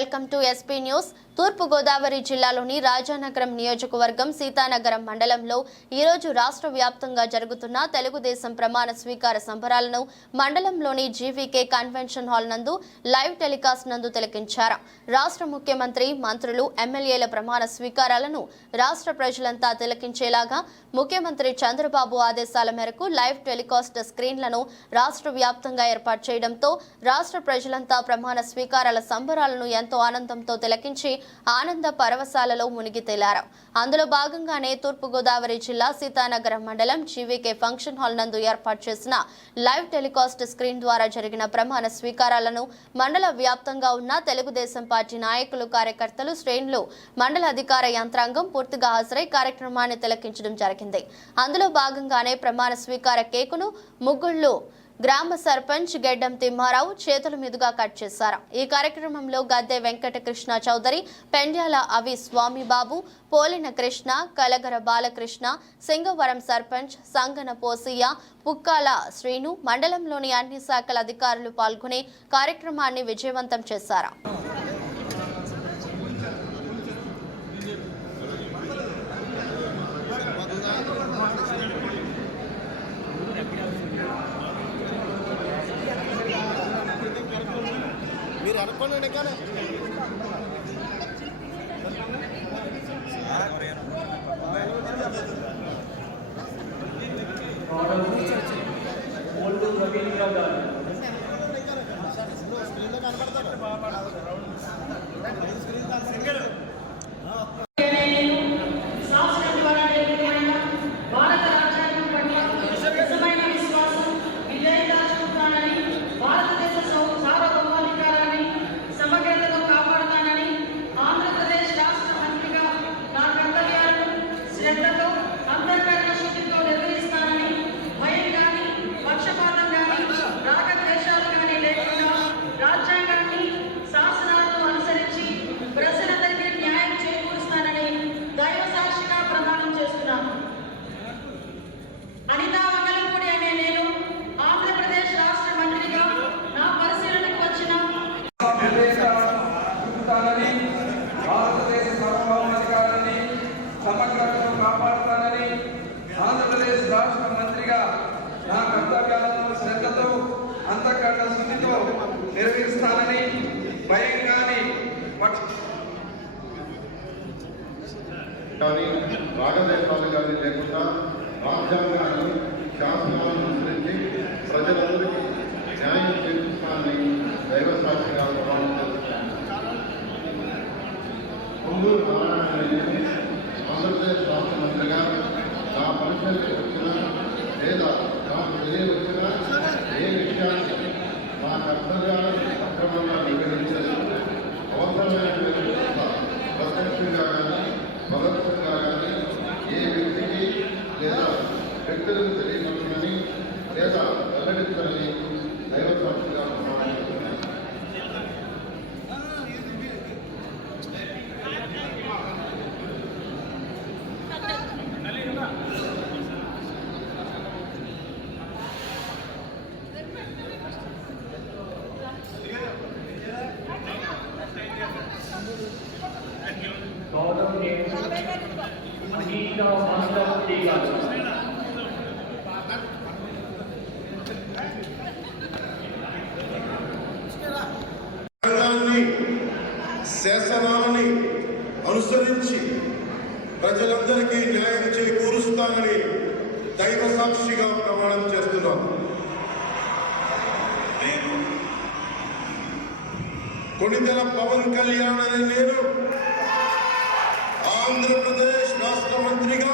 Welcome to SP news తూర్పుగోదావరి జిల్లాలోని రాజానగరం నియోజకవర్గం సీతానగరం మండలంలో ఈరోజు రాష్ట్ర వ్యాప్తంగా జరుగుతున్న తెలుగుదేశం ప్రమాణ స్వీకార సంబరాలను మండలంలోని జీవీకే కన్వెన్షన్ హాల్ నందు లైవ్ టెలికాస్ట్ నందు తిలకించారు. రాష్ట్ర ముఖ్యమంత్రి మంత్రులు ఎమ్మెల్యేల ప్రమాణ స్వీకారాలను రాష్ట్ర ప్రజలంతా తిలకించేలాగా ముఖ్యమంత్రి చంద్రబాబు ఆదేశాల మేరకు లైవ్ టెలికాస్ట్ స్క్రీన్లను రాష్ట్ర వ్యాప్తంగా ఏర్పాటు చేయడంతో రాష్ట్ర ప్రజలంతా ప్రమాణ స్వీకారాల సంబరాలను ఎంతో ఆనందంతో తిలకించి ఆనంద పరవశాలలో మునిగి తేలారు. అందులో భాగంగానే తూర్పుగోదావరి జిల్లా సీతానగరం మండలం జీవీకే ఫంక్షన్ హాల్ నందు ఏర్పాటు చేసిన లైవ్ టెలికాస్ట్ స్క్రీన్ ద్వారా జరిగిన ప్రమాణ స్వీకారాలను మండల వ్యాప్తంగా ఉన్న తెలుగుదేశం పార్టీ నాయకులు కార్యకర్తలు శ్రేణులు మండల అధికార యంత్రాంగం పూర్తిగా హాజరై కార్యక్రమాన్ని తిలకించడం జరిగింది. అందులో భాగంగానే ప్రమాణ స్వీకార కేకును ముగ్గుళ్ళు గ్రామ సర్పంచ్ గెడ్డం తిమ్మారావు చేతుల మీదుగా కట్ చేశారు. ఈ కార్యక్రమంలో గద్దె వెంకటకృష్ణ చౌదరి పెండ్యాల అవి స్వామిబాబు పోలిన కృష్ణ కలగర బాలకృష్ణ సింగవరం సర్పంచ్ సంగన పోసియ పుక్కాల శ్రీను మండలంలోని అన్ని శాఖల అధికారులు పాల్గొని కార్యక్రమాన్ని విజయవంతం చేశారు. మీరు అనుకోండి కానీ స్క్రీన్లో కనపడతారు శాసనం ద్వారా నిర్మితమైన భారత రాజ్యాంగం పట్ల నిజమైన విశ్వాసం విధేయత చూపుతానని భారతదేశ సౌ- సార్వభౌమాధికారాన్ని సమగ్రతను కాపాడుతానని ఆంధ్రప్రదేశ్ రాష్ట్ర మంత్రిగా నా కర్తవ్యాలను శ్రద్ధతో అంతర్కరణ శుద్ధితో నిర్వహిస్తానని భయం కానీ పక్షపాతం కానీ రాగద్వేషాలు కానీ లేకుండా రాజ్యాంగాన్ని శాసనాలను అనుసరించి ప్రజలందరికీ న్యాయం చేకూరుస్తానని దైవ సాక్షిగా ప్రమాణం చేస్తున్నాను అనితా మంగళంపూడి అనే నేను ఆంధ్రప్రదేశ్ రాష్ట్ర మంత్రిగా నా పరిశీలనకు వచ్చిన చూపుతానని భారతదేశ సార్వభౌమాధికారాన్ని సమగ్రతను కాపాడుతానని ఆంధ్రప్రదేశ్ రాష్ట్ర మంత్రిగా నా కర్తవ్యాలను శ్రద్ధతో అంతఃకరణ శుద్ధితో నిర్వహిస్తానని భయం కాని పక్ష కానీ రాగదేశాలు కానీ లేకుండా రాజ్యాంగాన్ని శాసనాలను అనుసరించి ప్రజలందరికీ న్యాయం చేకూరుస్తానని దైవ సాక్షిగా ప్రమాణం చేస్తున్నాను ముందు నారాయణ ఆంధ్రప్రదేశ్ రాష్ట్ర మంత్రిగా నా పరిశీలనకు వచ్చిన లేదా నాకు తెలియవచ్చిన ఏ విషయాన్ని నా కర్తవ్యాన్ని అక్రమంగా నిర్వహించదు అవసరమైన ప్రత్యక్షంగా కానీ పరోక్షంగా కానీ ఏ వ్యక్తికి లేదా వ్యక్తులకు తెలియపరచమని లేదా వెల్లడించమని దైవ సాక్షిగా ప్రమాణం చేస్తున్నాను గౌరవనీయ మహీంద్ర మాస్టర్ గారు రంగాన్ని శాసనాలని అనుసరించి ప్రజలందరికీ న్యాయం చేకూరుస్తానని దైవ సాక్షిగా ప్రమాణం చేస్తున్నాను నేను కొణిదెల పవన్ కళ్యాణ్ అనే నేను ఆంధ్రప్రదేశ్ రాష్ట్ర మంత్రిగా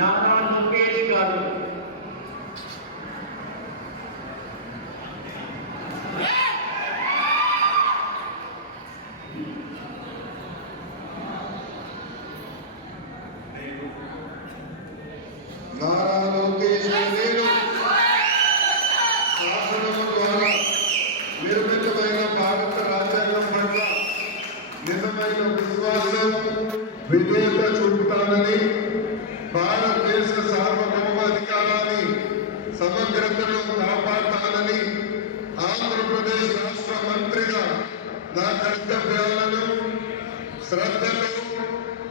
నానా లోకేష్ గారు నా కర్తవ్యాలను శ్రద్ధలు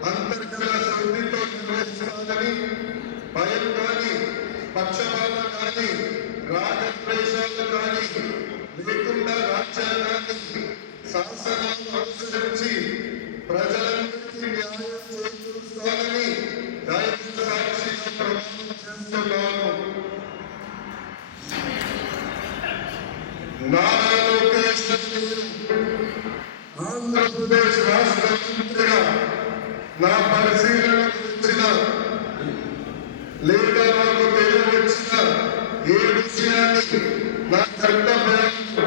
అంతర్గత శుద్ధితో నిర్వహిస్తానని భయం కానీ పక్షపాతం కానీ రాగద్వేషాలు కానీ లేకుండా రాజ్యాంగాన్ని శాసనాలు అనుసరించి ప్రజలందరికీ న్యాయం చేకూరుస్తానని దైవ సాక్షిగా ప్రమాణం చేస్తున్నాను. నారా ఆంధ్రప్రదేశ్ రాష్ట్ర మంత్రిగా నా పరిశీలన వచ్చిన లేదా నాకు తెలియవచ్చిన ఏ విషయాన్ని నా కర్తవ్యాలను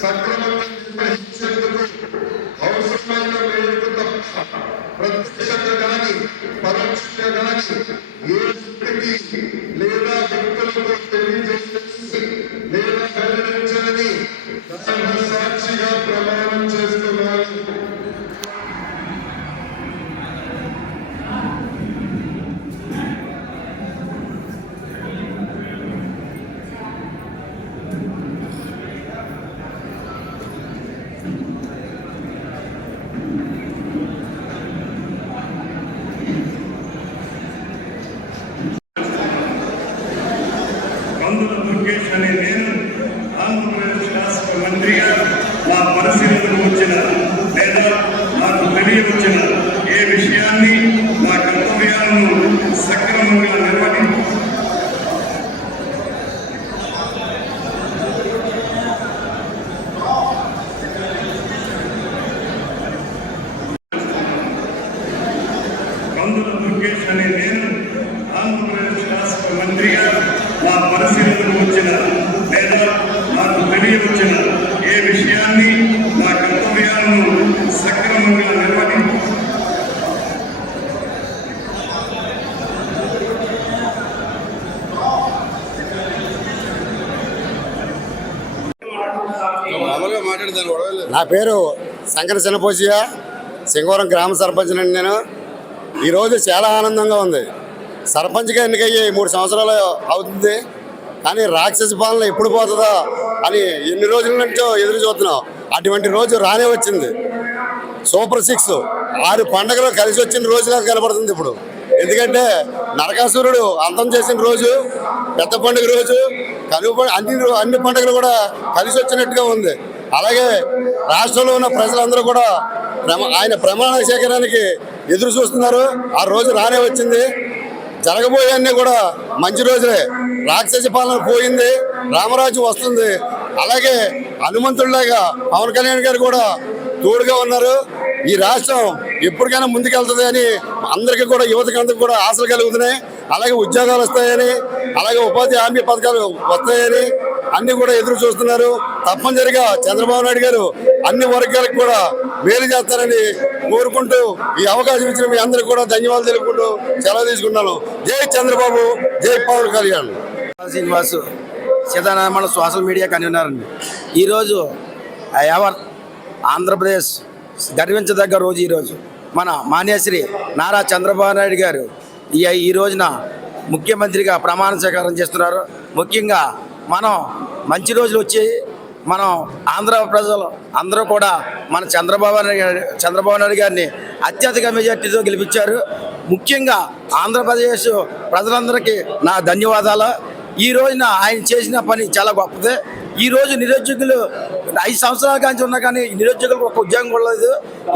సక్రమంగా నిర్వహించేందుకు అవసరమైన మేరకు తప్ప ప్రత్యక్షంగా కానీ పరోక్షంగా కానీ ఏ వ్యక్తికి లేదా వ్యక్తి తెలియజేసి లేదా వెల్లడించని దైవ సాక్షిగా ప్రమాణం చేస్తున్నాను కందుల దుర్గేష్ అనే నేను ఆంధ్రప్రదేశ్ రాష్ట్ర మంత్రిగా నా పరిశీలనకు వచ్చిన లేదా నాకు తెలియవచ్చిన ఏ విషయాన్ని నా కర్తవ్యాలను సక్రమంగా నిర్వహి కందుల దుర్గేష్ అనే నేను ఆంధ్రప్రదేశ్ రాష్ట్ర మంత్రిగా నా పరిశీలనకు వచ్చిన లేదా నాకు తెలియవచ్చిన ఏ విషయాన్ని నా కర్తవ్యాలను సక్రమంగా నిర్వహి మామూలుగా మాట్లాడతాను గొడవలేదు నా పేరు శంకర చిన్నపోసియ సింగవరం గ్రామ సర్పంచ్ అండి నేను. ఈరోజు చాలా ఆనందంగా ఉంది. సర్పంచ్గా ఎన్నికయ్యి మూడు సంవత్సరాలు అవుతుంది. కానీ రాక్షస పాలన ఎప్పుడు పోతుందా అని ఎన్ని రోజుల నుంచో ఎదురు చూస్తున్నాం. అటువంటి రోజు రానే వచ్చింది. సూపర్ సిక్స్ ఆరు పండుగలు కలిసి వచ్చిన రోజులా కనబడుతుంది ఇప్పుడు. ఎందుకంటే నరకాసురుడు అంతం చేసిన రోజు పెద్ద పండుగ రోజు కనుక అన్ని అన్ని పండుగలు కూడా కలిసి వచ్చినట్టుగా ఉంది. అలాగే రాష్ట్రంలో ఉన్న ప్రజలందరూ కూడా ఆయన ప్రమాణ సేకరణకి ఎదురు చూస్తున్నారు. ఆ రోజు రానే వచ్చింది. జరగబోయే కూడా మంచి రోజులే. రాక్షస పాలన పోయింది. రామరాజు వస్తుంది. అలాగే హనుమంతుడిలాగా పవన్ కళ్యాణ్ గారు కూడా తోడుగా ఉన్నారు. ఈ రాష్ట్రం ఎప్పటికైనా ముందుకెళ్తుంది అని అందరికీ కూడా యువతకి అందరికీ కూడా ఆశలు కలుగుతున్నాయి. అలాగే ఉద్యోగాలు వస్తాయని అలాగే ఉపాధి హామీ పథకాలు వస్తాయని అన్ని కూడా ఎదురు చూస్తున్నారు. తప్పనిసరిగా చంద్రబాబు నాయుడు గారు అన్ని వర్గాలకు కూడా మేలు చేస్తారని కోరుకుంటూ ఈ అవకాశం ఇచ్చిన మీ అందరికీ కూడా ధన్యవాదాలు తెలుపుకుంటూ సెలవు తీసుకుంటున్నాను. జై చంద్రబాబు జై పవన్ కళ్యాణ్. శ్రీనివాస్ సీతారామణ సోషల్ మీడియా కన్వీనర్ని. ఈరోజు ఎవర్ ఆంధ్రప్రదేశ్ గర్వించదగ్గ రోజు ఈరోజు. మన మాన్యశ్రీ నారా చంద్రబాబు నాయుడు గారు ఈ ఈ రోజున ముఖ్యమంత్రిగా ప్రమాణ స్వీకారం చేస్తున్నారు. ముఖ్యంగా మనం మంచి రోజులు వచ్చి మనం ఆంధ్ర ప్రజలు అందరూ కూడా మన చంద్రబాబు నాయుడు చంద్రబాబు నాయుడు గారిని అత్యధిక మెజార్టీతో గెలిపించారు. ముఖ్యంగా ఆంధ్రప్రదేశ్ ప్రజలందరికీ నా ధన్యవాదాలు. ఈ రోజున ఆయన చేసిన పని చాలా గొప్పది. ఈ రోజు నిరుద్యోగులు ఐదు సంవత్సరాల కాంచి ఉన్నా కానీ నిరుద్యోగులకు ఒక ఉద్యోగం కూడా లేదు.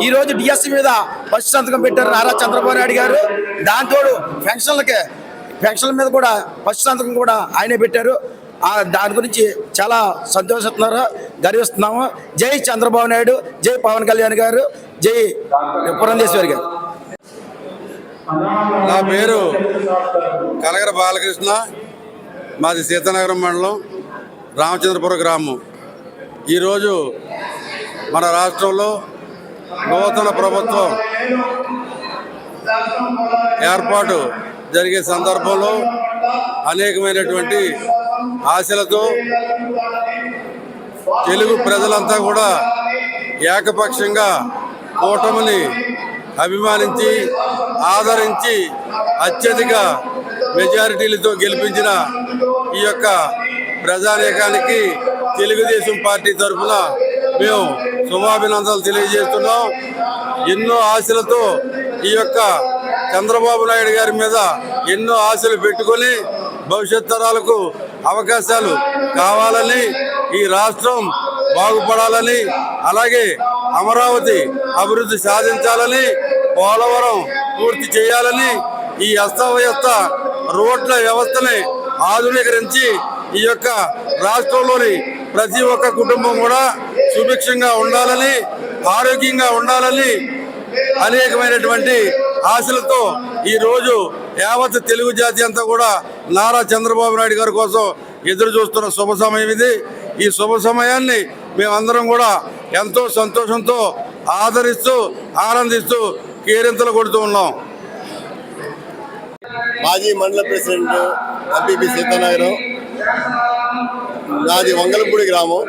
ఈ రోజు డిఎస్సి మీద ఫస్ట్ సంతకం పెట్టారు నారా చంద్రబాబు నాయుడు గారు. దాంతోడు పెన్షన్లకి పెన్షన్ల మీద కూడా ఫస్ట్ సంతకం కూడా ఆయనే పెట్టారు. దాని గురించి చాలా సంతోషిస్తున్నారు? గర్విస్తున్నాము. జై చంద్రబాబు నాయుడు జై పవన్ కళ్యాణ్ గారు జై పురంధేశ్వరి గారు. నా పేరు కలగర బాలకృష్ణ. మాది సీతానగరం మండలం రామచంద్రపురం గ్రామం. ఈరోజు మన రాష్ట్రంలో నూతన ప్రభుత్వం ఏర్పాటు జరిగే సందర్భంలో అనేకమైనటువంటి ఆశలతో తెలుగు ప్రజలంతా కూడా ఏకపక్షంగా కూటమిని అభిమానించి ఆదరించి అత్యధిక మెజారిటీలతో గెలిపించిన ఈ యొక్క ప్రజానేకానికి తెలుగుదేశం పార్టీ తరఫున మేము శుభాభినందనలు తెలియజేస్తున్నాం. ఎన్నో ఆశలతో ఈ యొక్క చంద్రబాబు నాయుడు గారి మీద ఎన్నో ఆశలు పెట్టుకొని భవిష్యత్ తరాలకు అవకాశాలు కావాలని ఈ రాష్ట్రం బాగుపడాలని అలాగే అమరావతి అభివృద్ధి సాధించాలని పోలవరం పూర్తి చేయాలని ఈ అస్తవ్యస్త రోడ్ల వ్యవస్థని ఆధునీకరించి ఈ యొక్క రాష్ట్రంలోని ప్రతి ఒక్క కుటుంబం కూడా సుభిక్షంగా ఉండాలని ఆరోగ్యంగా ఉండాలని అనేకమైనటువంటి ఆశలతో ఈరోజు యావత్ తెలుగు జాతి అంతా కూడా నారా చంద్రబాబు నాయుడు గారి కోసం ఎదురు చూస్తున్న శుభ సమయం ఇది. ఈ శుభ సమయాన్ని మేమందరం కూడా ఎంతో సంతోషంతో ఆదరిస్తూ ఆనందిస్తూ కేరింతలు కొడుతూ ఉన్నాం. మాజీ మండల ప్రెసిడెంట్ ఎంపీపీ సీతానగరం నాది వంగలపూడి గ్రామం.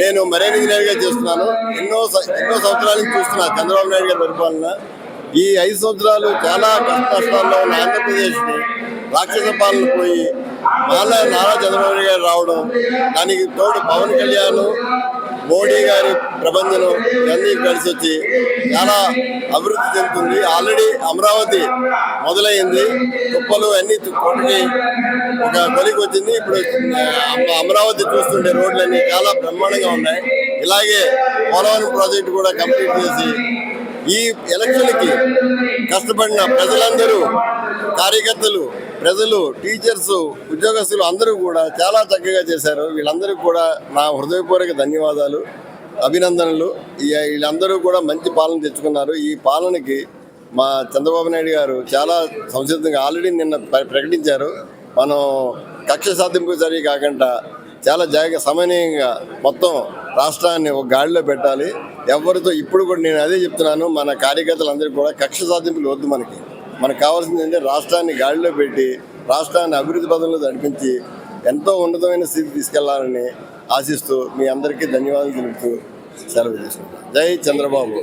నేను మరేన్ ఇంజనీర్గా చేస్తున్నాను. ఎన్నో ఎన్నో సంవత్సరాల నుంచి చూస్తున్నా చంద్రబాబు నాయుడు గారి పరిపాలన. ఈ ఐదు సంవత్సరాలు చాలా కష్టాల్లో ఉన్న ఆంధ్రప్రదేశ్ని రాక్షస పాలన పోయి మళ్ళా నారా చంద్రబాబు గారు రావడం దానికి తోడు పవన్ కళ్యాణ్ మోడీ గారి ప్రబంధనం ఇవన్నీ కలిసి వచ్చి చాలా అభివృద్ధి చెందుతుంది. ఆల్రెడీ అమరావతి మొదలైంది. కుప్పలు అన్ని కొట్టి ఒక కొలికి వచ్చింది. ఇప్పుడు అమరావతి చూస్తుంటే రోడ్లన్నీ చాలా బ్రహ్మాండంగా ఉన్నాయి. ఇలాగే పోలవరం ప్రాజెక్టు కూడా కంప్లీట్ చేసి ఈ ఎలక్షన్కి కష్టపడిన ప్రజలందరూ కార్యకర్తలు ప్రజలు టీచర్స్ ఉద్యోగస్తులు అందరూ కూడా చాలా చక్కగా చేశారు. వీళ్ళందరికీ కూడా నా హృదయపూర్వక ధన్యవాదాలు అభినందనలు. వీళ్ళందరూ కూడా మంచి పాలన తెచ్చుకున్నారు. ఈ పాలనకి మా చంద్రబాబు నాయుడు గారు చాలా సంసిద్ధంగా ఆల్రెడీ నిన్న ప్ర- ప్రకటించారు. మనం కక్ష సాధింపు సరి కాకుండా చాలా జాగ్రత్త సమన్వయంగా మొత్తం రాష్ట్రాన్ని ఒక గాడిలో పెట్టాలి. ఎవరితో ఇప్పుడు కూడా నేను అదే చెప్తున్నాను మన కార్యకర్తలందరికీ కూడా కక్ష సాధింపులు వద్దు మనకి. మనకు కావాల్సింది ఏంటంటే రాష్ట్రాన్ని గాడిలో పెట్టి రాష్ట్రాన్ని అభివృద్ధి పదంలో నడిపించి ఎంతో ఉన్నతమైన స్థితి తీసుకెళ్ళాలని ఆశిస్తూ మీ అందరికీ ధన్యవాదాలు తెలుపుతూ సెలవు తీసుకుంటాను జై చంద్రబాబు.